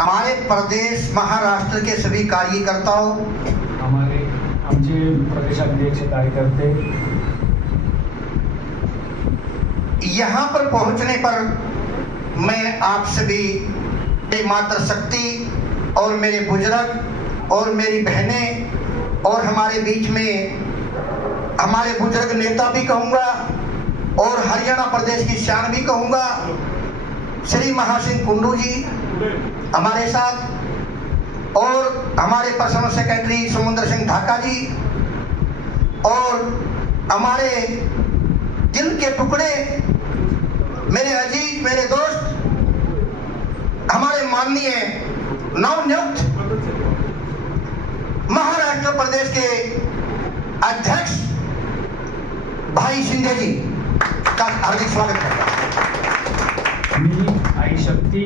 हमारे प्रदेश महाराष्ट्र के सभी कार्यकर्ताओं, आमचे प्रदेशाध्यक्ष कार्यकर्ते, यहाँ पर पहुँचने पर मैं आप सभी मातृशक्ति और मेरे बुजुर्ग और मेरी बहनें और हमारे बीच में हमारे बुजुर्ग नेता भी कहूँगा और हरियाणा प्रदेश की शान भी कहूँगा, श्री महासिंह कुंडू जी हमारे साथ और हमारे पर्सनल सेक्रेटरी समुद्र सिंह ढाका जी और हमारे दिल के टुकड़े मेरे अजीज, मेरे दोस्त, हमारे माननीय नवनियुक्त महाराष्ट्र प्रदेश के अध्यक्ष भाई शिंदे जी का हार्दिक स्वागत करता हूं। मी आई शक्ती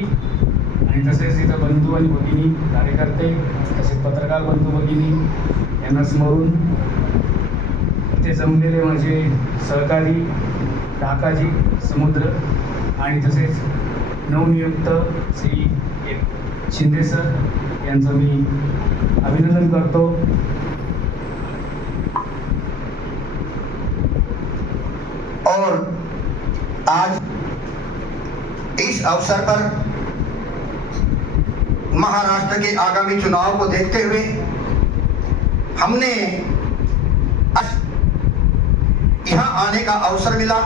आणि तसेच इथं बंधू आणि भगिनी कार्यकर्ते तसेच पत्रकार बंधू भगिनी यांना स्मरून इथे जमलेले माझे सहकारी ढाकाजी, समुद्र आणि तसेच नवनियुक्त श्री शिंदे सर यांचं मी अभिनंदन करतो। और आज इस अवसर पर महाराष्ट्र के आगामी चुनाव को देखते हुए हमने यहाँ आने का अवसर मिला,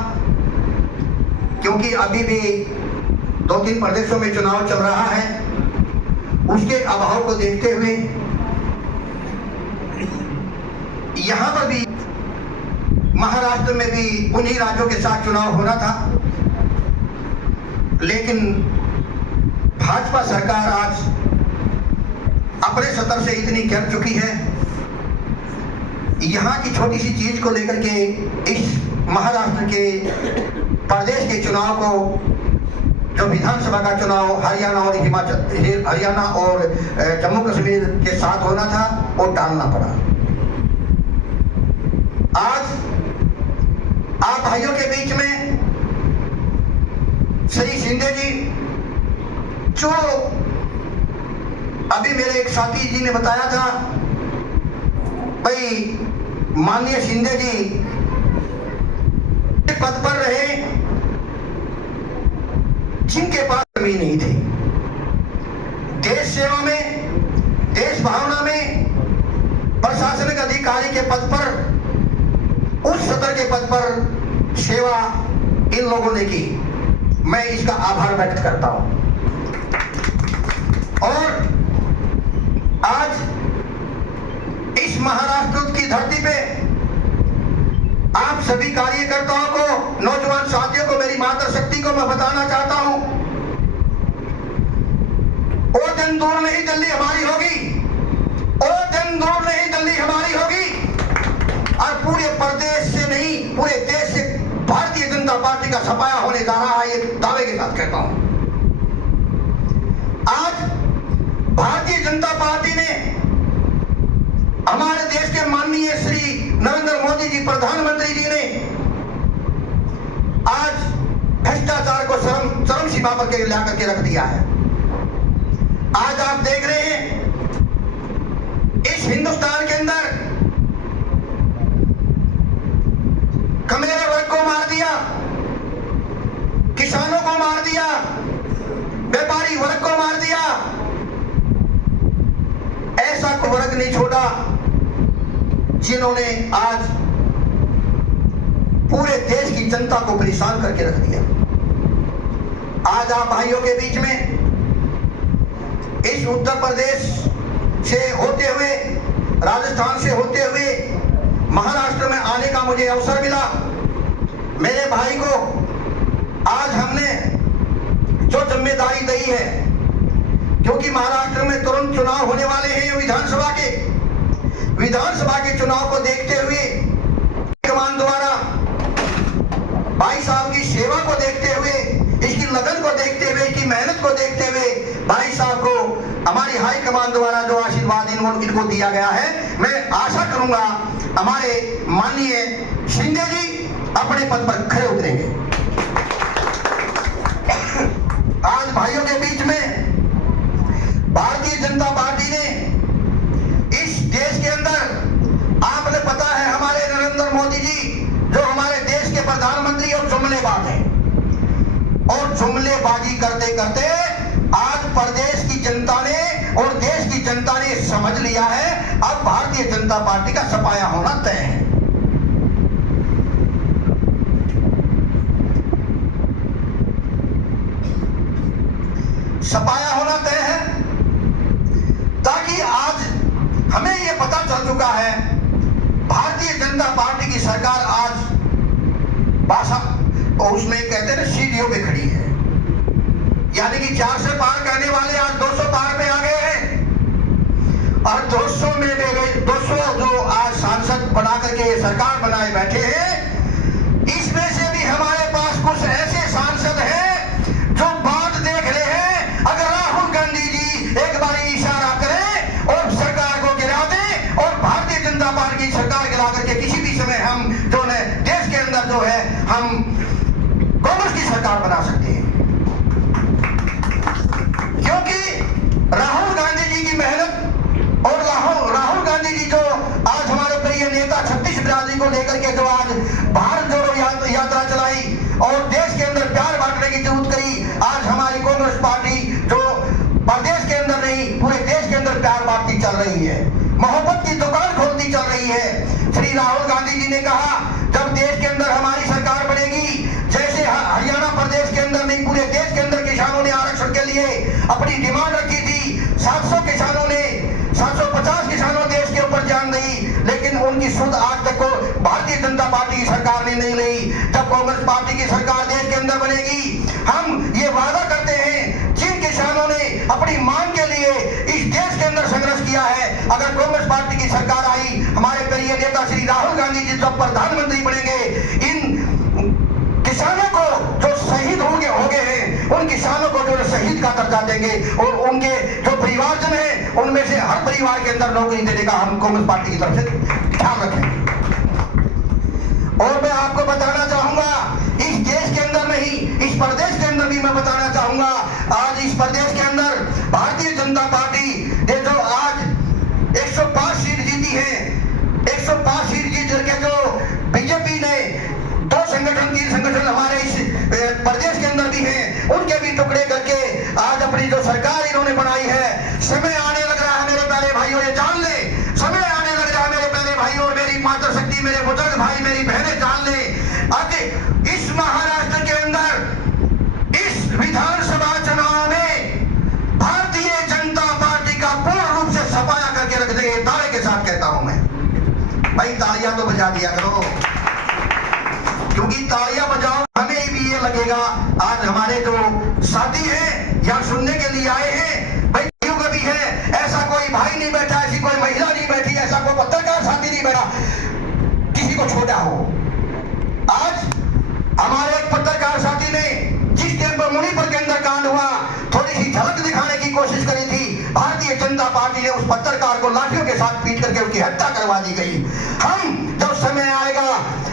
क्योंकि अभी भी 2-3 प्रदेशों में चुनाव चल रहा है। उसके अभाव को देखते हुए यहाँ पर भी महाराष्ट्र में भी उन्हीं राज्यों के साथ चुनाव होना था, लेकिन भाजपा सरकार आज अपने स्तर से इतनी गिर चुकी है, यहाँ की छोटी सी चीज को लेकर के इस महाराष्ट्र के प्रदेश के चुनाव को, जो विधानसभा का चुनाव हरियाणा और जम्मू कश्मीर के साथ होना था, वो टालना पड़ा। आज आप भाइयों के बीच में श्री शिंदे जी, जो अभी मेरे एक साथी जी ने बताया था, भाई माननीय शिंदे जी पद पर रहे जिनके पास जमीन नहीं थी। देश सेवा में, देश भावना में प्रशासनिक अधिकारी के पद पर, उस सत्र के पद पर सेवा इन लोगों ने की। मैं इसका आभार व्यक्त करता हूं। और आज इस महाराष्ट्र की धरती पे आप सभी कार्यकर्ताओं को, नौजवान साथियों को, मेरी मातृशक्ति को मैं बताना चाहता हूं, वो दिन दूर नहीं दिल्ली हमारी होगी, वो दिन दूर नहीं दिल्ली हमारी होगी। और पूरे प्रदेश से नहीं, पूरे देश से भारतीय जनता पार्टी का सफाया होने जा रहा है, ये दावे के साथ कहता हूं। आज भारतीय जनता पार्टी ने हमारे देश के माननीय श्री नरेंद्र मोदी जी, प्रधानमंत्री जी ने आज भ्रष्टाचार को चरम सीमा पर ला करके रख दिया है। आज आप देख रहे हैं इस हिंदुस्तान के अंदर कमेरे वर्ग को मार दिया, किसानों को मार दिया, व्यापारी वर्ग को मार दिया। ऐसा कोई वर्ग नहीं छोड़ा जिन्होंने आज पूरे देश की जनता को परेशान करके रख दिया। आज आप भाइयों के बीच में इस उत्तर प्रदेश से होते हुए, राजस्थान से होते हुए महाराष्ट्र में आने का मुझे अवसर मिला। मेरे भाई को आज हमने जो जिम्मेदारी दी है, क्योंकि महाराष्ट्र में तुरंत चुनाव होने वाले हैं विधानसभा के चुनाव को देखते हुए, कमान द्वारा भाई साहब की सेवा को देखते हुए, इसकी लगन को देखते हुए, इसकी मेहनत को देखते हुए, भाई साहब को हमारी हाई कमान द्वारा जो आशीर्वाद इनको दिया गया है, मैं आशा करूंगा हमारे माननीय शिंदे जी अपने पद पर खड़े उतरेंगे। आज भाइयों के बीच में जुमलेबाजी करते करते आज प्रदेश की जनता ने और देश की जनता ने समझ लिया है, अब भारतीय जनता पार्टी का सफाया होना तय है। सफाया होना तय है, ताकि आज हमें यह पता चल चुका है भारतीय जनता पार्टी की सरकार आज भाषा और उसमें कहते हैं सीढ़ियों पे खड़ी है, यानी कि 400 पार करने वाले आज 200 पार पे आ गए हैं। और 200 में 200 जो आज सांसद बना करके सरकार बनाए बैठे हैं, इसमें से भी हमारे पास कुछ ऐसे सांसद हैं जो बात देख रहे हैं, अगर राहुल गांधी जी एक बार इशारा करें और सरकार को गिरा दें और भारतीय जनता पार्टी की सरकार गिरा करके किसी भी समय हम जो है देश के अंदर जो है हम कांग्रेस की सरकार बना सकते हैं। क्योंकि राहुल गांधी जी की मेहनत और राहुल गांधी जी जो आज हमारे प्रिय नेता छत्तीस बिरादरी को लेकर के जो आज भारत जोड़ो यात्रा चलाई और देश के अंदर प्यार बांटने की जरूरत करी, आज हमारी कांग्रेस पार्टी जो प्रदेश के अंदर नहीं पूरे देश के अंदर प्यार बांटती चल रही है, मोहब्बत की दुकान खोलती चल रही है। श्री राहुल गांधी जी ने कहा जब देश के अंदर हमारी सरकार बनेगी, जैसे हरियाणा प्रदेश के अंदर नहीं पूरे देश के अंदर किसानों ने आरक्षण के लिए अपनी डिमांड रखी थी, 700 किसानों ने 750 किसानों देश के ऊपर जान दी, लेकिन उनकी सुध आज तक को भारतीय जनता पार्टी की सरकार ने नहीं ली। जब कांग्रेस पार्टी की सरकार देश के अंदर बनेगी, हम ये वादा करते हैं जिन किसानों ने अपनी मांग के लिए इस देश के अंदर संघर्ष किया है, अगर कांग्रेस पार्टी की सरकार आई, हमारे प्रिय नेता श्री राहुल गांधी जी जब प्रधानमंत्री बनेंगे, इन किसानों को जो शहीद हो गए हैं उन किसानों को जो शहीद का दर्जा देंगे और उनके जो परिवारजन है उनमें से हर परिवार के अंदर नौकरी देने का हम कांग्रेस पार्टी की तरफ से ख्याल रखें। और मैं आपको बताना चाहूंगा इस देश के अंदर नहीं इस प्रदेश के अंदर भी मैं बताना चाहूंगा, आज इस प्रदेश के अंदर भारतीय जनता पार्टी ने जो आज 105 सीट जीती है, 105 सीट जीत करके जो बीजेपी ने 2 संगठन 3 संगठन हमारे इस प्रदेश के अंदर भी हैं, उनके भी टुकड़े करके आज अपनी जो सरकार इन्होंने बनाई है, समय आने लग रहा है मेरे प्यारे भाइयों, ये जान ले, समय आने लग रहा है मेरे प्यारे भाइयों, मेरी मातृशक्ति, मेरे बुजुर्ग भाई, मेरी बहनें जान ले, आज इस महाराष्ट्र के अंदर इस विधानसभा चुनाव में भारतीय जनता पार्टी का पूर्ण रूप से सफाया करके रख देंगे, दावे के साथ कहता हूं मैं। भाई तालियां तो बजा दिया करो, क्योंकि तालियां बजाओ हमें भी ये लगेगा आज हमारे जो साथी हैं या सुनने के लिए आए हैं, भाइयों का भी है, ऐसा कोई भाई नहीं बैठा, ऐसी कोई महिला नहीं बैठी, ऐसा कोई पत्रकार साथी नहीं बैठा किसी को छोड़ा हो। आज हमारे एक पत्रकार साथी ने जिस टाइम पर मणिपुर के अंदर कांड हुआ, थोड़ी सी झलक दिखाने की कोशिश करी थी, भारतीय जनता पार्टी ने उस पत्रकार को लाठियों के साथ पीट करके उसकी हत्या करवा दी गई। हम जब समय आएगा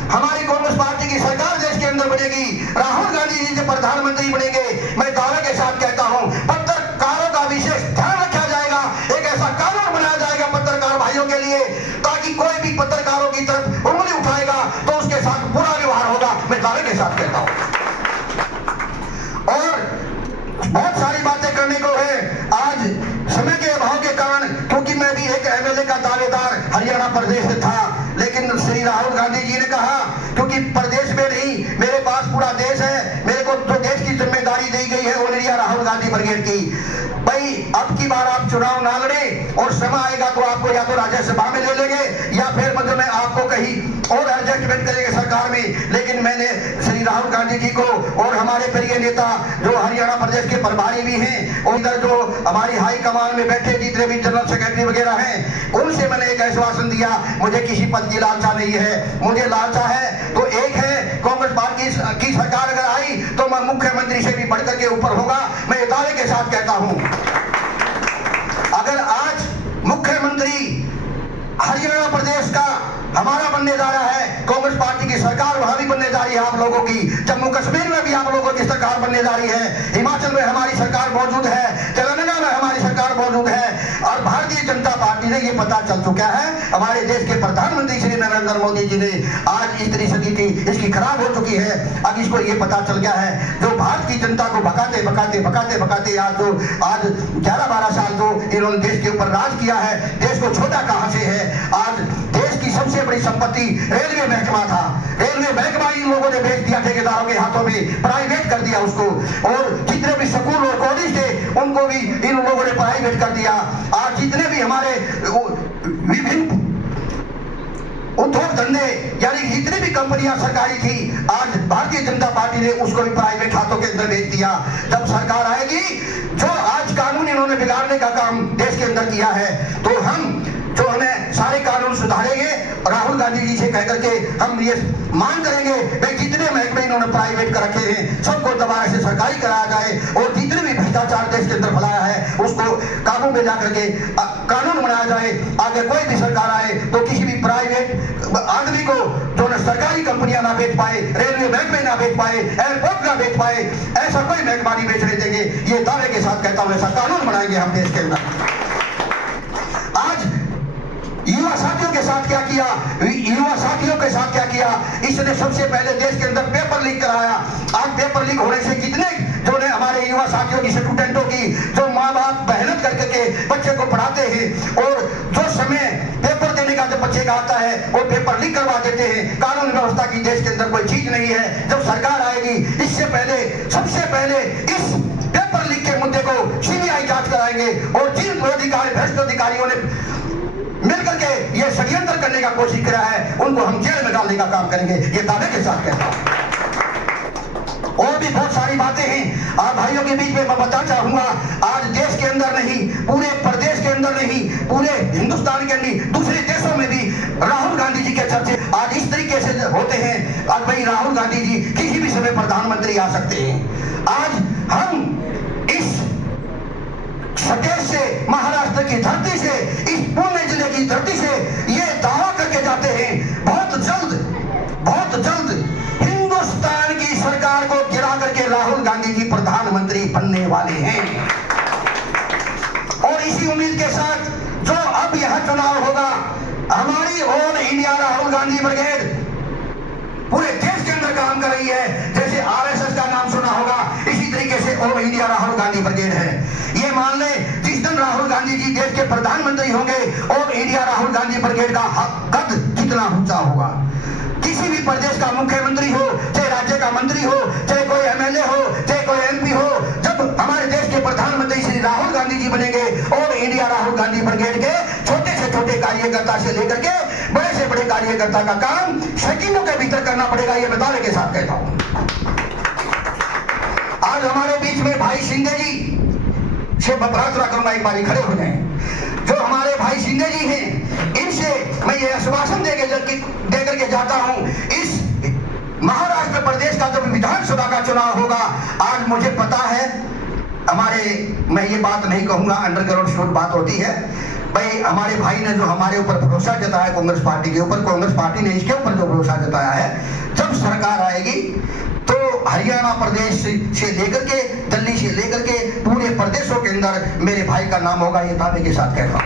हमारी कांग्रेस पार्टी की सरकार देश के अंदर बनेगी, राहुल गांधी जी जब प्रधानमंत्री बनेंगे, मैं दावे के साथ कहता हूं पत्रकारों का विशेष ध्यान रखा जाएगा, एक ऐसा कानून बनाया जाएगा पत्रकार भाइयों के लिए, ताकि कोई भी पत्रकारों की तरफ उंगली उठाएगा तो उसके साथ बुरा व्यवहार होगा, मैं दावे के साथ कहता हूं। और बहुत सारी बातें करने को है, आज समय के अभाव के कारण, क्योंकि मैं भी एक एमएलए का दावेदार हरियाणा प्रदेश से था, लेकिन श्री राहुल गांधी जी ने कहा क्योंकि प्रदेश में नहीं मेरे पास पूरा देश है, मेरे को जो देश की जिम्मेदारी दी गई है all India Rahul Gandhi brigade की, भाई अब की बार आप चुनाव ना लड़े और समय आएगा तो आपको या तो राज्यसभा में ले लेंगे या फिर मतलब मैं आपको कहीं और एडजस्टमेंट करेंगे सरकार में। लेकिन मैंने श्री राहुल गांधी जी को और हमारे प्रिय नेता जो हरियाणा प्रदेश के प्रभारी भी हैं और इधर जो हमारी हाई कमान में बैठे जितने भी जनरल सेक्रेटरी वगैरह हैं, उनसे मैंने एक आश्वासन दिया, मुझे किसी पद की लालसा नहीं है, मुझे लालसा है तो एक है कांग्रेस पार्टी की सरकार अगर आई तो मैं मुख्यमंत्री से भी बढ़कर के ऊपर होगा, मैं ये दावे के साथ कहता हूं। अगर आज मुख्यमंत्री हरियाणा प्रदेश का हमारा बनने जा रहा है, कांग्रेस पार्टी की सरकार वहां भी बनने जा रही है आप लोगों की, जम्मू कश्मीर में भी आप लोगों की सरकार बनने जा रही है, हिमाचल में हमारी सरकार मौजूद है, तेलंगाना में हमारी सरकार मौजूद है, और भारतीय जनता पार्टी ने ये पता चल चुका है, हमारे देश के प्रधानमंत्री श्री नरेंद्र मोदी जी ने आज इतनी सदी थी इसकी खराब हो चुकी है। अब इसको ये पता चल गया है, जो भारत की जनता को भगाते भगाते भगाते भगाते आज 11-12 साल जो इन्होंने देश के ऊपर राज किया है, देश को छोटा कहां से है। आज देश की सबसे बड़ी संपत्ति रेलवे महकमा था, रेलवे महकमा इन लोगों ने बेच दिया ठेकेदारों के हाथों में, प्राइवेट कर दिया उसको। और जितने भी स्कूल और कॉलेज थे उनको भी इन लोगों ने प्राइवेट कर दिया। आज जितने भी हमारे विभिन्न उद्योग धंधे यानी जितनी भी कंपनियां सरकारी थी, आज भारतीय जनता पार्टी ने उसको भी प्राइवेट हाथों के अंदर भेज दिया। जब सरकार आएगी, जो आज कानून इन्होंने बिगाड़ने का काम देश के अंदर किया है, तो हम जो हमें सारे कानून सुधारेंगे। राहुल गांधी जी से कहकर के हम ये मांग करेंगे भाई जितने महकमे इन्होंने प्राइवेट कर रखे हैं सबको दोबारा से सरकारी कराया जाए, और जितने भी भ्रष्टाचार देश के अंदर फैलाया है उसको काबू में ला करके कानून बनाया जाए। आगे कोई भी सरकार आए तो किसी भी प्राइवेट आदमी को जो न सरकारी कंपनियां ना बेच पाए, रेलवे महकमे ना बेच पाए, एयरपोर्ट ना बेच पाए, ऐसा कोई महकमा नहीं बेचने देंगे। ये दावे के साथ कहता हूं, ऐसा कानून बनाएंगे हम देश के अंदर। आज युवा साथियों के साथ क्या किया, युवा साथियों के साथ क्या किया, इसने सबसे पहले देश के अंदर पेपर लीक कराया। आज पेपर लीक होने से कितने जो ने हमारे युवा साथियों की, स्टूडेंटों की, जो माँ बाप मेहनत करके के बच्चे को पढ़ाते हैं और जो समय पेपर देने का जब बच्चे का आता है वो पेपर लीक करवा देते हैं। कानून व्यवस्था की देश के अंदर कोई चीज नहीं है। जब सरकार आएगी इससे पहले, सबसे पहले इस पेपर लीक के मुद्दे को सीबीआई जांच कराएंगे, और जिन भ्रष्ट अधिकारियों ने मिलकर के ये षड्यंत्र करने का कोशिश करा है उनको हम जेल में डालने का काम करेंगे, ये दावे के साथ कहता हूं। और भी बहुत सारी बातें हैं आप भाइयों के बीच में मैं बताना चाहूंगा। आज देश के अंदर नहीं, पूरे प्रदेश के अंदर नहीं, पूरे हिंदुस्तान के अंदर, दूसरे देशों में भी राहुल गांधी जी के चर्चे आज इस तरीके से होते हैं। आज भाई राहुल गांधी जी किसी भी समय प्रधानमंत्री आ सकते हैं। आज हम इस प्रदेश से, महाराष्ट्र की धरती से, इस पुणे जिले की धरती से ये दावा करके जाते हैं बहुत जल्द हिंदुस्तान की सरकार को गिरा करके राहुल गांधी जी प्रधानमंत्री बनने वाले हैं। और इसी उम्मीद के साथ जो अब यह चुनाव होगा, हमारी all India Rahul Gandhi brigade पूरे देश के अंदर काम कर रही है। जैसे आरएसएस का नाम सुना होगा, इसी तरीके से all India Rahul Gandhi brigade है। ये मान ले जिस दिन राहुल गांधी जी देश के प्रधानमंत्री होंगे, all India Rahul Gandhi brigade का कद कितना ऊंचा होगा। किसी भी प्रदेश का मुख्यमंत्री हो, चाहे राज्य का मंत्री हो, चाहे कोई एमएलए हो, चाहे कोई एमपी हो, जब हमारे देश के प्रधानमंत्री श्री राहुल गांधी जी बनेंगे, all India Rahul Gandhi brigade के छोटे से छोटे कार्यकर्ता से लेकर के बड़े से बड़े कार्यकर्ता का काम सेकंडों के भीतर करना पड़ेगा, ये मैं दावे के साथ कहता हूं। आज हमारे बीच में भाई शिंदे जी से प्रार्थना करूंगा एक बारी खड़े हो जाएं। जो हमारे भाई शिंदे जी हैं, इनसे मैं ये आश्वासन दे करके जाता हूं, इस महाराष्ट्र प्रदेश का जब विधानसभा का चुनाव होगा, आज मुझे पता है मैं ये बात नहीं कहूंगा, अंडरग्राउंड शूट बात होती है भाई। हमारे भाई ने जो हमारे ऊपर भरोसा जताया कांग्रेस पार्टी के ऊपर, कांग्रेस पार्टी ने इसके ऊपर जो भरोसा जताया है, जब सरकार आएगी तो हरियाणा प्रदेश से लेकर के, दिल्ली से लेकर के पूरे प्रदेशों के अंदर मेरे भाई का नाम होगा, ये दावे के साथ कहता हूं।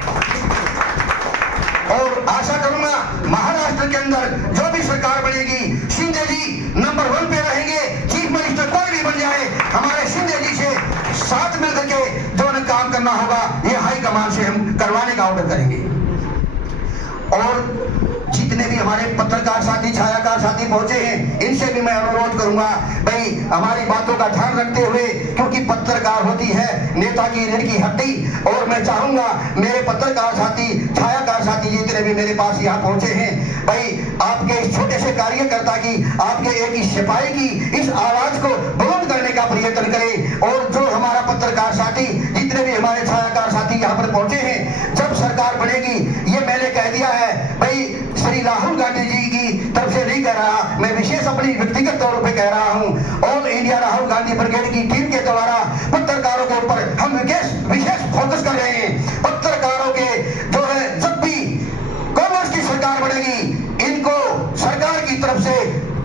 और आशा करूंगा महाराष्ट्र के अंदर जो भी सरकार बनेगी, शिंदे जी नंबर 1 पे रहेंगे। चीफ मिनिस्टर कोई भी बन जाए, हमारे शिंदे जी से साथ मिलकर के जो न काम करना होगा, ये हाई कमान से हम करवाने का ऑर्डर करेंगे। और जितने भी हमारे पत्रकार साथी, छायाकार साथी पहुंचे हैं, इनसे भी मैं अनुरोध करूंगा भाई हमारी बातों का ध्यान रखते हुए, क्योंकि पत्रकार होती है नेता की रीढ़ की हड्डी। और मैं चाहूंगा मेरे पत्रकार साथी, छायाकार साथी जितने भी मेरे पास यहाँ पहुंचे हैं, भाई आपके इस छोटे से कार्यकर्ता की, आपके एक ही सिपाही की इस आवाज को बुलंद करने का प्रयत्न करें। और जो हमारा पत्रकार साथी, जितने भी हमारे छायाकार साथी यहाँ पर पहुंचे हैं, जब सरकार बनेगी, ये मैंने कह दिया है भाई, श्री राहुल गांधी जी की तरफ से नहीं कह रहा, मैं विशेष अपनी व्यक्तिगत तौर पे कह रहा हूं। All India Rahul Gandhi brigade की टीम के द्वारा पत्रकारों के ऊपर हम विशेष फोकस कर रहे हैं। पत्रकारों के जो है, जब भी कांग्रेस की सरकार बनेगी, इनको सरकार की तरफ से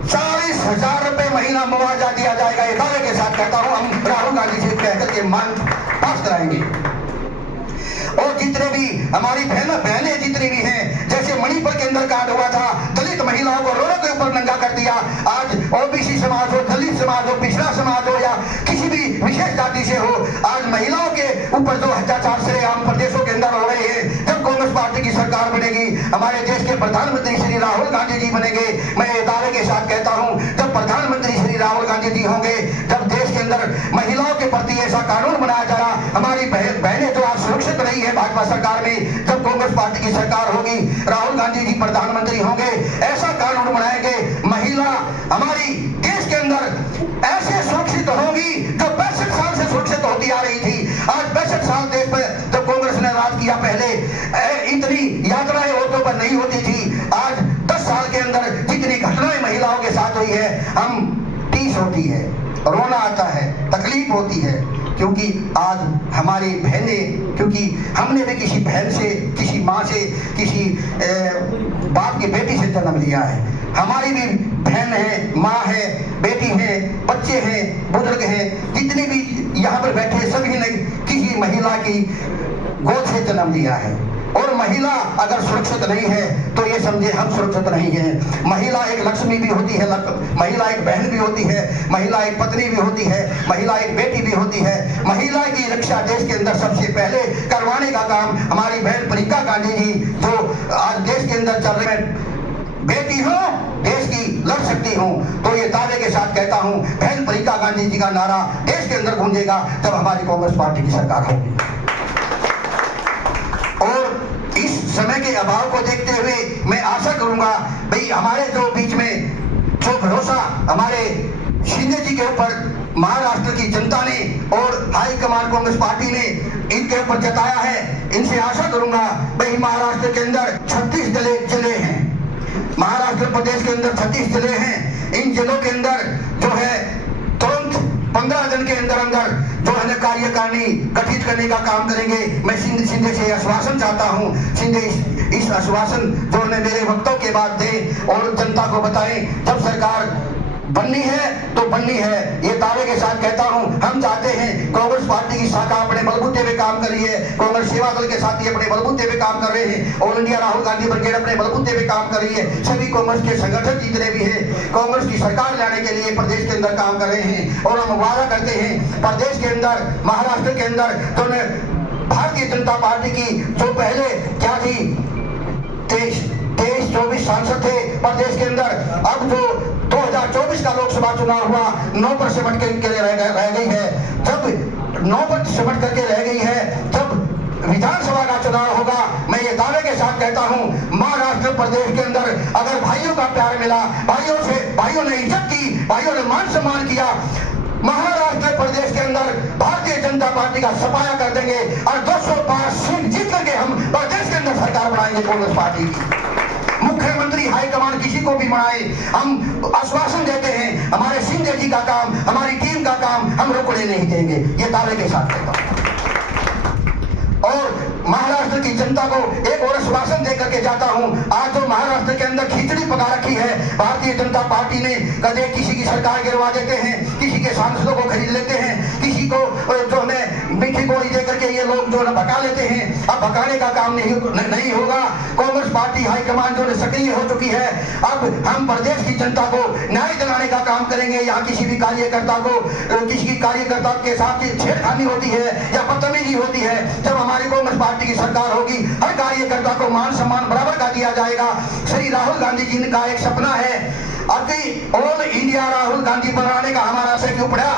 40,000 रुपए महीना मुआवजा दिया जाएगा, ये दावे के साथ कहता हूं। हम राहुल गांधी से कहकर के मांग पास कराएंगे। और जितने भी हमारी बहनें जितनी भी हैं, जैसे मणिपुर के अंदर कांड हुआ था, दलित महिलाओं को रोडों के ऊपर नंगा कर दिया। आज ओबीसी समाज हो, दलित समाज हो, पिछड़ा समाज हो या किसी भी विशेष जाति से हो, आज महिलाओं के ऊपर जो अत्याचार सरेआम प्रदेशों के अंदर हो रहे हैं, जब कांग्रेस पार्टी की सरकार बनेगी, हमारे देश के प्रधानमंत्री श्री राहुल गांधी जी बनेंगे, मैं ये दावे के साथ कहता हूं, जब प्रधानमंत्री श्री राहुल गांधी जी होंगे, जब देश के अंदर महिलाओं के प्रति ऐसा कानून बनाया जा रहा, हमारी बहनें जो आज सुरक्षित रही है भाजपा सरकार में, जब कांग्रेस पार्टी की सरकार होगी, राहुल गांधी जी प्रधानमंत्री होंगे, ऐसा कानून बनाएंगे, महिला हमारी देश के अंदर ऐसे सुरक्षित होगी जो 65 साल से सुरक्षित होती आ रही थी। आज 65 साल देश में जब कांग्रेस ने राज किया, पहले इतनी यात्राएं औरतों पर नहीं होती थी। आज 10 साल के अंदर जितनी घटनाएं महिलाओं के साथ हुई है, हम टीस होती है, रोना आता है, तकलीफ होती है, क्योंकि आज हमारी बहनें, क्योंकि हमने भी किसी बहन से, किसी माँ से, किसी बाप की बेटी से जन्म लिया है। हमारी भी बहन है, माँ है, बेटी है, बच्चे हैं, बुजुर्ग हैं, जितने भी यहाँ पर बैठे सभी ने किसी महिला की गोद से जन्म लिया है। और महिला अगर सुरक्षित नहीं है तो ये समझे हम सुरक्षित नहीं हैं। महिला एक लक्ष्मी भी होती है, महिला एक बहन भी होती है, महिला एक पत्नी भी होती है, महिला एक बेटी भी होती है। महिला की रक्षा देश के अंदर सबसे पहले करवाने का काम हमारी बहन प्रियंका गांधी जी, जो आज देश के अंदर चल रहे हैं, बेटी हो देश की, लड़ सकती हूँ, तो ये दावे के साथ कहता हूँ, बहन प्रियंका गांधी जी का नारा देश के अंदर गूंजेगा जब हमारी कांग्रेस पार्टी की सरकार होगी। और इस समय के अभाव को देखते हुए मैं आशा करूंगा, भाई हमारे जो बीच में जो भरोसा हमारे शिंदे जी के ऊपर महाराष्ट्र की जनता ने और हाई कमान कांग्रेस पार्टी ने इनके ऊपर जताया है, इनसे आशा करूंगा, भाई महाराष्ट्र के अंदर 36 जिले हैं, महाराष्ट्र प्रदेश के अंदर 36 जिले हैं। इन जिलों के अंदर जो है तुरंत 15 दिन के अंदर अंदर जो है कार्यकारिणी गठित करने का काम करेंगे। मैं शिंदे से आश्वासन चाहता हूं, शिंदे इस आश्वासन जो मेरे वक्तों के बाद दे और जनता को बताएं, जब सरकार बननी है तो बननी है। ये दावे के साथ कहता हूं, हम चाहते हैं कांग्रेस पार्टी की शाखा अपने बलबूते पे काम कर रही है, कांग्रेस सेवा दल के साथी अपने बलबूते पे काम कर रहे हैं, all India Rahul Gandhi brigade अपने बलबूते पे काम कर रही है, सभी कांग्रेस के संगठन जितने भी हैं कांग्रेस की सरकार लाने के लिए प्रदेश के अंदर काम कर रहे हैं। और हम वादा करते हैं, प्रदेश के अंदर, महाराष्ट्र के अंदर जो भारतीय जनता पार्टी की जो पहले क्या थी 23-24 सांसद थे प्रदेश के अंदर, अब जो 2024 का लोकसभा चुनाव हुआ 9 पर सिमट के रह गई है। जब 9 पर सिमट करके रह गई है, जब विधानसभा का चुनाव होगा, मैं ये दावे के साथ कहता हूं, महाराष्ट्र प्रदेश के अंदर अगर भाइयों का प्यार मिला, भाइयों ने इज्जत की, भाइयों ने मान सम्मान किया, महाराष्ट्र प्रदेश के अंदर भारतीय जनता पार्टी का सफाया कर देंगे और 205 सीट जीत करके हम प्रदेश के अंदर सरकार बनाएंगे कांग्रेस पार्टी की। मुख्यमंत्री हाईकमान किसी को भी बनाए, हम आश्वासन देते हैं, हमारे शिंदे जी का काम, हमारी टीम का काम हम रुकने नहीं देंगे, ये दावे के साथ कहता हूं। और महाराष्ट्र की जनता को एक और आश्वासन दे करके जाता हूं, आज जो महाराष्ट्र के अंदर खिचड़ी पका रखी है भारतीय जनता पार्टी ने, कदे किसी की सरकार गिरवा देते हैं, किसी के सांसदों को खरीद लेते हैं, किसी को जो है मीठी गोली दे करके ये लोग जो है भगा लेते हैं। अब भगाने का काम नहीं होगा। कांग्रेस पार्टी हाईकमान जो सक्रिय हो चुकी है, अब हम प्रदेश की जनता को न्याय दिलाने का काम करेंगे। यहाँ किसी भी कार्यकर्ता को, किसी की कार्यकर्ता के साथ छेड़खानी होती है या बदतमीजी होती है, जब हमारी कांग्रेस पार्टी की सरकार होगी, हर कार्यकर्ता को मान सम्मान बराबर का दिया जाएगा। श्री राहुल गांधी जी का एक सपना है, अति ऑल इंडिया राहुल गांधी बनाने का हमारा आशय क्यों पड़ा,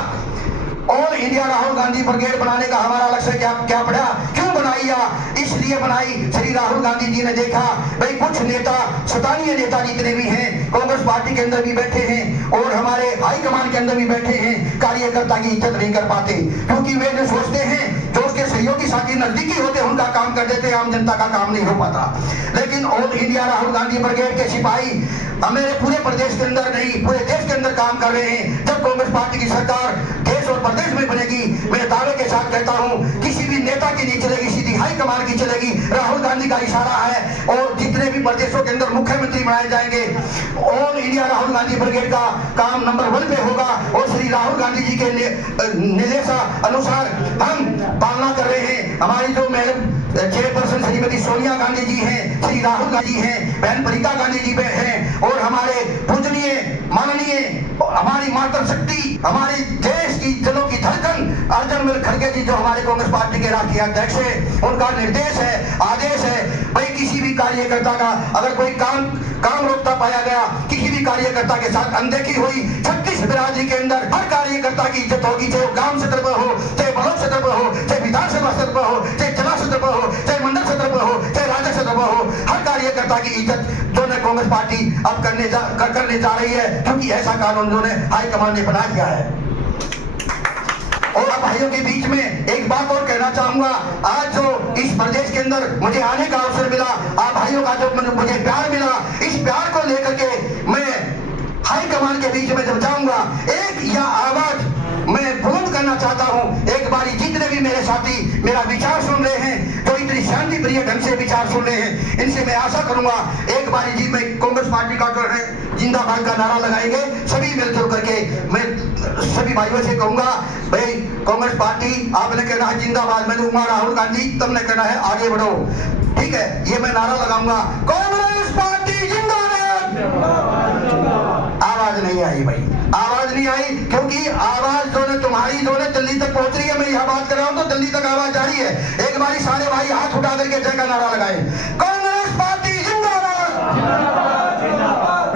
all India Rahul Gandhi brigade बनाने का हमारा लक्ष्य क्या पड़ा, क्यों बनाई? इसलिए बनाई, श्री राहुल गांधी जी ने देखा भाई कुछ नेता, स्थानीय नेता जितने भी हैं कांग्रेस पार्टी के अंदर भी बैठे हैं और हमारे हाईकमान के अंदर भी बैठे हैं, कार्यकर्ता की इज्जत नहीं कर पाते, क्योंकि वे जो सोचते हैं, जो उसके सहयोगी साथी नजदीकी होते हैं, उनका काम कर देते हैं, आम जनता का काम नहीं हो पाता। लेकिन all India Rahul Gandhi brigade के सिपाही हमारे पूरे प्रदेश के अंदर नहीं, पूरे देश के अंदर काम कर रहे हैं। जब कांग्रेस पार्टी की सरकार देश और प्रदेश में बनेगी, मैं दावे के साथ कहता हूं, किसी भी नेता की नहीं चलेगी, सीधी हाईकमान की चलेगी। राहुल गांधी का इशारा है और जितने भी प्रदेशों के अंदर मुख्यमंत्री बनाए जाएंगे, all India Rahul Gandhi brigade का काम नंबर 1 पे होगा और श्री राहुल गांधी जी के निर्देश अनुसार हम पालना कर रहे हैं। हमारी जो चेयरपर्सन चेयरपर्सन श्रीमती सोनिया गांधी जी हैं, श्री राहुल गांधी हैं, बहन प्रियंका गांधी जी हैं, और हमारे पूजनीय माननीय हमारी मातृशक्ति, हमारे देश की दिलों की धड़कन अर्जुन मिल खड़गे जी जो हमारे कांग्रेस पार्टी के राष्ट्रीय अध्यक्ष है, उनका निर्देश है, आदेश है, भाई किसी भी कार्यकर्ता का अगर कोई काम रोकता पाया गया, किसी भी कार्यकर्ता के साथ अनदेखी हुई, 36 बिरादरी के अंदर हर कार्यकर्ता की इज्जत होगी, चाहे वो गांव सत्र पर हो, चाहे ब्लॉक सत्र पर हो, चाहे विधानसभा सत्र पर हो, चाहे जिला सत्र पर हो, चाहे मंडल सत्र पर हो, चाहे राज्य सत्र पर हो, हर कार्यकर्ता की इज्जत जो ने कांग्रेस पार्टी अब करने जा रही है, क्योंकि ऐसा कानून जो ने हाईकमान ने बना दिया है। और अब भाइयों के बीच में एक बात और कहना चाहूंगा, आज जो इस प्रदेश के अंदर मुझे आने का अवसर मिला, आप भाइयों का जो मुझे प्यार मिला, इस प्यार को लेकर के मैं हाईकमान के बीच में जब जाऊंगा, एक या आवाज मैं बुलंद करना चाहता हूं। एक बारी जितने भी मेरे साथी मेरा विचार सुन रहे हैं, जो इतनी शांति प्रिय ढंग से विचार सुन रहे हैं, इनसे मैं आशा करूंगा एक बारी जी मैं कांग्रेस पार्टी का जो है जिंदाबाद का नारा लगाएंगे, सभी मिलजुल करके। मैं सभी भाइयों से कहूंगा, भाई कांग्रेस पार्टी आपने कहना है जिंदाबाद, मैंने उमा राहुल गांधी तुमने कहना है आगे बढ़ो, ठीक है, ये मैं नारा लगाऊंगा, कांग्रेस पार्टी जिंदाबाद। आवाज नहीं आई भाई, आवाज नहीं आई, क्योंकि आवाज जो है तुम्हारी जो है दिल्ली तक पहुंच रही है। मैं यह बात कर रहा हूं तो दिल्ली तक आवाज जा रही है। एक बारी सारे भाई हाथ उठा करके जय का नारा लगाए, कांग्रेस पार्टी जिंदाबाद,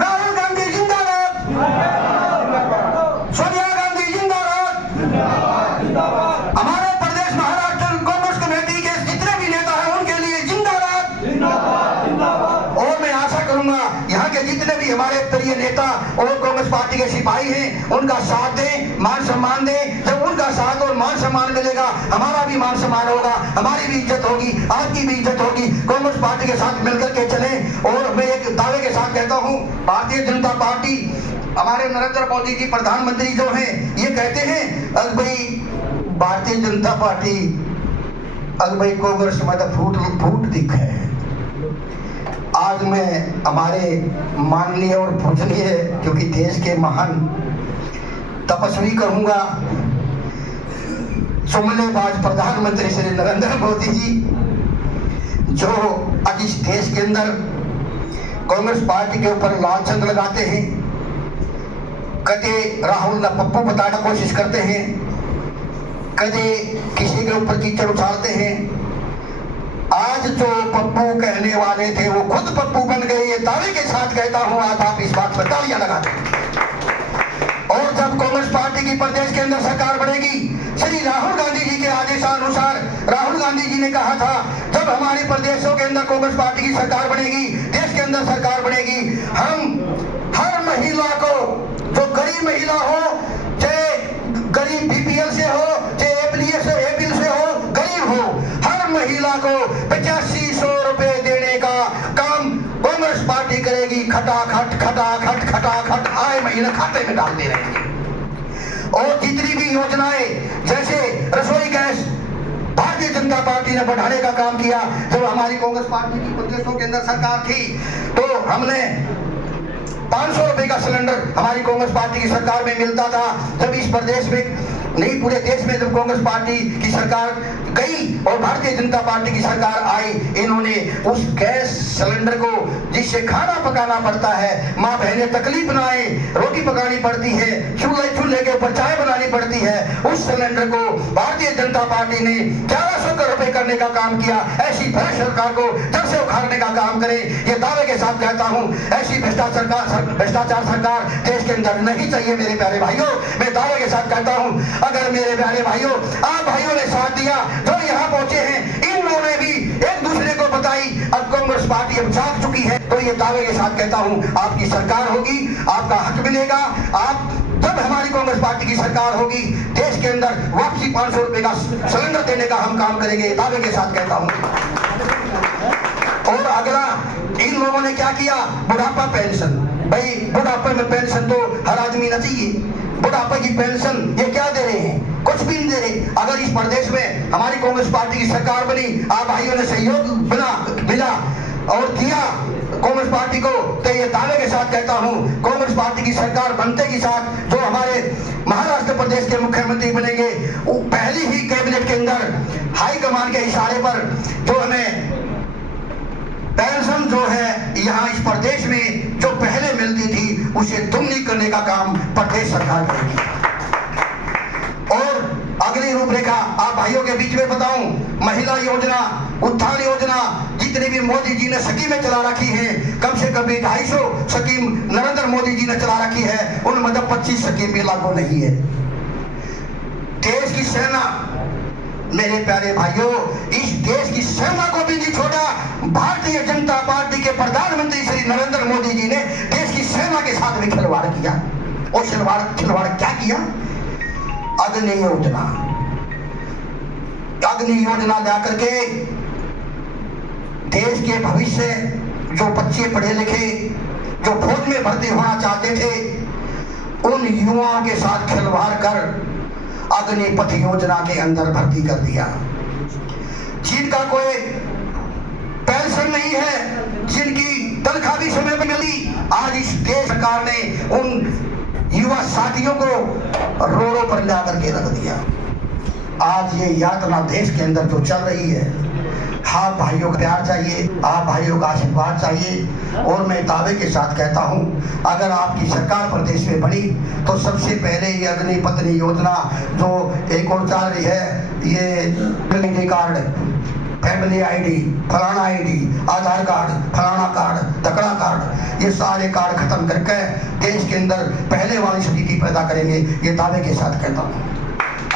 राहुल गांधी जिंदाबाद, सोनिया गांधी जिंदाबाद, हमारे प्रदेश महाराष्ट्र कांग्रेस कमेटी के जितने भी नेता हैं उनके लिए जिंदाबाद। और मैं आशा करूंगा यहाँ के जितने भी हमारे प्रिय नेता और कांग्रेस पार्टी के सिपाही हैं, उनका साथ दें, मान सम्मान दें। जब उनका साथ और मान सम्मान मिलेगा, हमारा भी मान सम्मान होगा, हमारी भी इज्जत होगी, आपकी भी इज्जत होगी। कांग्रेस पार्टी के साथ मिलकर के चलें। और मैं एक दावे के साथ कहता हूं, भारतीय जनता पार्टी, हमारे नरेंद्र मोदी जी प्रधानमंत्री जो हैं, ये कहते हैं अगर भाई भारतीय जनता पार्टी अगर भाई कांग्रेस में तो फूट दिख है। आज मैं हमारे माननीय और पूजनीय, क्योंकि देश के महान तपस्वी कहूंगा, जुमलेबाज प्रधानमंत्री श्री नरेंद्र मोदी जी, जो आज इस देश के अंदर कांग्रेस पार्टी के ऊपर लालचंद लगाते हैं, कदे राहुल न पप्पू बताने की कोशिश करते हैं, कदे किसी के ऊपर कीचड़ उछालते हैं। आज जो पप्पू कहने वाले थे वो खुद पप्पू बन गए, ये दावे के साथ कहता हूं। आज आप इस बात पर तालियां लगा दें। और जब कांग्रेस पार्टी की प्रदेश के अंदर सरकार बनेगी, श्री राहुल गांधी जी के आदेशानुसार, राहुल गांधी जी ने कहा था जब हमारे प्रदेशों के अंदर कांग्रेस पार्टी की सरकार बनेगी, देश के अंदर सरकार बनेगी, हम हर महिला को, जो गरीब महिला हो, चाहे गरीब बीपीएल से हो, चाहे एपीएल से हो, गरीब हो, हर महिला को 8500 रुपए देने का काम कांग्रेस पार्टी करेगी। खटाखट खटाखट खटाखट आए महीने खाते में डालते रहेंगे। और जितनी भी योजनाएं, जैसे रसोई गैस, भारतीय जनता पार्टी ने बढ़ाने का काम किया। जब हमारी कांग्रेस पार्टी की प्रदेशों के अंदर सरकार थी, तो हमने 500 रुपए का सिलेंडर हमारी कांग्रेस पार्टी की सरकार में मिलता था। जब इस प्रदेश में नहीं, पूरे देश में जब कांग्रेस पार्टी की सरकार गई और भारतीय जनता पार्टी की सरकार आई, इन्होंने उस गैस सिलेंडर को, जिससे खाना पकाना पड़ता है, माँ बहनें तकलीफ ना आए, रोटी पकानी पड़ती है, चूल्हे के ऊपर चाय बनानी पड़ती है, उस सिलेंडर को भारतीय जनता पार्टी ने 1100 करोड़ रुपए करने का काम किया। ऐसी भ्रष्ट सरकार को जड़ से उखाड़ने का काम करे, ये दावे के साथ कहता हूँ। ऐसी भ्रष्टाचार सरकार देश के अंदर नहीं चाहिए मेरे प्यारे भाइयों। मैं दावे के साथ कहता हूँ, अगर मेरे प्यारे भाइयों, आप भाइयों ने साथ दिया, जो यहाँ पहुंचे हैं, इन लोगों ने भी एक दूसरे को बताई, अब कांग्रेस पार्टी अब जाग चुकी है, तो ये दावे के साथ कहता हूँ, आपकी सरकार होगी, आपका हक मिलेगा। आप जब हमारी कांग्रेस पार्टी की सरकार होगी, देश के अंदर वापसी 500 रुपए का सिलेंडर देने का हम काम करेंगे, दावे के साथ कहता हूँ। और अगला, इन लोगों ने क्या किया, बुढ़ापा पेंशन। भाई बुढ़ापे में पेंशन तो हर आदमी न चाहिए। बुढ़ापे की पेंशन ये क्या दे रहे हैं, कुछ भी नहीं दे रहे। अगर इस प्रदेश में हमारी कांग्रेस पार्टी की सरकार बनी, आप भाइयों ने सहयोग मिला और दिया कांग्रेस पार्टी को, तो ये दावे के साथ कहता हूँ, कांग्रेस पार्टी की सरकार बनते के साथ जो हमारे महाराष्ट्र प्रदेश के मुख्यमंत्री बनेंगे, वो पहली ही कैबिनेट के अंदर हाईकमान के इशारे पर जो हमें पेंशन जो है यहाँ इस प्रदेश में जो पहले मिलती थी उसे दुगनी करने का काम प्रदेश सरकार करेगी। और अगली रूपरेखा आप भाइयों के बीच में बताऊं, महिला योजना, उत्थान योजना, जितनी भी मोदी जी ने स्कीमें चला रखी हैं, कम से कम 250 स्कीम नरेंद्र मोदी जी ने चला रखी है, उनमें 25 स्कीम भी लागू नहीं है। देश की सेना, मेरे प्यारे भाइयों, इस देश की सेना को भी नहीं छोड़ा। भारतीय जनता पार्टी के प्रधानमंत्री श्री नरेंद्र मोदी जी ने देश की सेना के साथ भी खिलवाड़ किया। और खिलवाड़ क्या किया? अग्नि योजना ला करके देश के भविष्य, जो बच्चे पढ़े लिखे, जो फौज में भर्ती होना चाहते थे, उन युवाओं के साथ खिलवाड़ कर अग्निपथ योजना के अंदर भर्ती कर दिया। जिनका कोई पेंशन नहीं है, जिनकी तनख्वाह भी समय पर मिली, आज इस देश सरकार ने उन युवा साथियों को रोडों पर ला करके रख दिया। आज ये यातना देश के अंदर जो चल रही है, आप भाइयों का प्यार चाहिए, आप भाइयों का आशीर्वाद चाहिए। और मैं दावे के साथ कहता हूं, अगर आपकी सरकार प्रदेश में बनी तो सबसे पहले ये अग्निपथ योजना जो एक और चल रही है, ये फैमिली कार्ड, फैमिली आईडी, फलाना आईडी, आधार कार्ड, फलाना कार्ड, तकड़ा कार्ड, ये सारे कार्ड खत्म करके देश के अंदर पहले वाली स्थिति पैदा करेंगे, ये दावे के साथ कहता हूँ।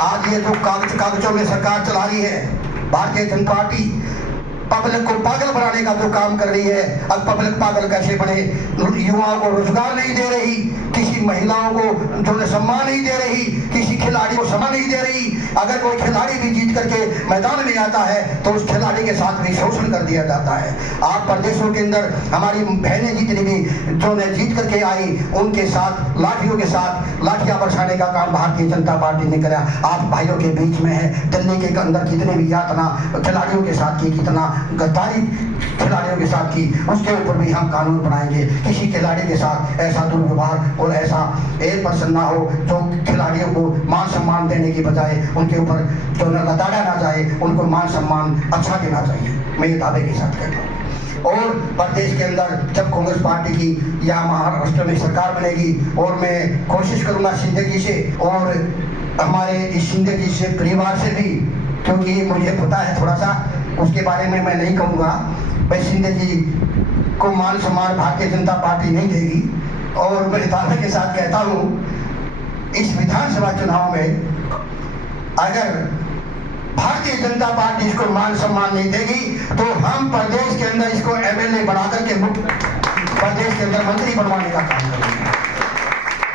आज ये जो कागजों में सरकार चला रही है, भारतीय जनता पार्टी पब्लिक को पागल बनाने का जो काम कर रही है। अब पब्लिक पागल कैसे बने? युवाओं को रोजगार नहीं दे रही, किसी महिलाओं को जो सम्मान नहीं दे रही, किसी खिलाड़ी को सम्मान नहीं दे रही। अगर कोई खिलाड़ी भी जीत करके मैदान में आता है तो उस खिलाड़ी के साथ भी शोषण कर दिया जाता है। आप प्रदेशों के अंदर हमारी बहनें जितनी भी जो ने जीत करके आई, उनके साथ लाठियों के साथ लाठियां बरसाने का काम भारतीय जनता पार्टी ने करा। आप भाइयों के बीच में है, दिल्ली के अंदर कितने भी यातना खिलाड़ियों के साथ की, कितना गद्दारी खिलाड़ियों के साथ की, उसके ऊपर भी हम कानून बनाएंगे। किसी खिलाड़ी के साथ ऐसा दुर्व्यवहार और ऐसा एक पर्सन ना हो जो खिलाड़ियों को मान सम्मान देने की बजाय उनके ऊपर जो लताड़ा ना जाए, उनको मान सम्मान अच्छा देना चाहिए। मैं ये दावे के साथ कहता हूँ। और प्रदेश के अंदर जब कांग्रेस पार्टी की या महाराष्ट्र में सरकार बनेगी, और मैं कोशिश करूंगा शिंदे जी से और हमारे इस शिंदे जी से परिवार से भी, क्योंकि मुझे पता है थोड़ा सा, उसके बारे में मैं नहीं कहूँगा। भाई शिंदे जी को मान सम्मान भारतीय जनता पार्टी नहीं देगी। और मैं दावे के साथ कहता हूँ, इस विधानसभा चुनाव में अगर भारतीय जनता पार्टी इसको मान सम्मान नहीं देगी तो हम प्रदेश के अंदर इसको एमएलए बनाकर के प्रदेश के अंदर मंत्री बनवाने का काम करेंगे।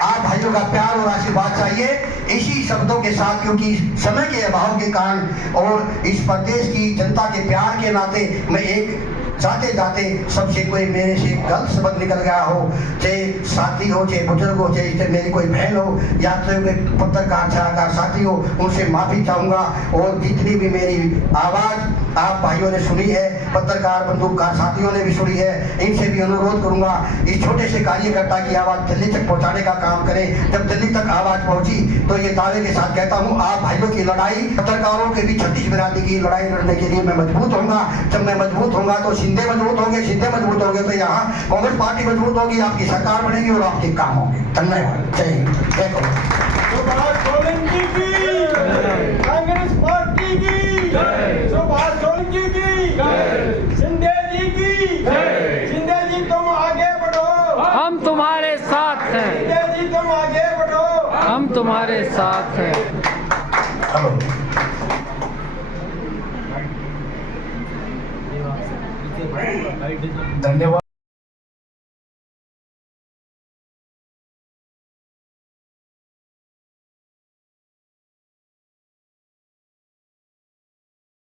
आप भाइयों का प्यार और आशीर्वाद चाहिए। इसी शब्दों के साथ, क्योंकि समय के अभाव के कारण और इस प्रदेश की जनता के प्यार के नाते, मैं एक जाते जाते सबसे कोई मेरे से गलत शब्द निकल गया हो, चाहे साथी हो, चाहे बुजुर्ग हो, चाहे मेरी कोई बहन हो, या तो कोई पत्रकार छायाकार साथी हो, उनसे माफी चाहूँगा। और जितनी भी मेरी आवाज़ आप भाइयों ने सुनी है, पत्रकार बंदूककार साथियों ने भी सुनी है, इनसे भी अनुरोध करूँगा इस छोटे से कार्यकर्ता की आवाज़ दिल्ली तक पहुँचाने का काम करें। जब दिल्ली तक आवाज़ पहुँची तो ये दावे के साथ कहता हूँ, आप भाइयों की लड़ाई, पत्रकारों के भी 36 बिरादरी की लड़ाई लड़ने के लिए मैं मजबूत होऊंगा। जब मैं मजबूत होऊंगा तो शिंदे मजबूत होंगे, शिंदे मजबूत होंगे तो यहाँ कांग्रेस पार्टी मजबूत होगी, आपकी सरकार बनेगी और आपके काम होंगे। धन्यवाद। जय हिंद, जय कांग्रेस। कांग्रेस पार्टी की सुभाष सोलंकी की, शिंदे जी की, शिंदे जी तुम आगे बढ़ो, हम तुम्हारे साथ हैं, शिंदे जी तुम आगे बढ़ो, हम तुम्हारे साथ हैं। धन्यवाद।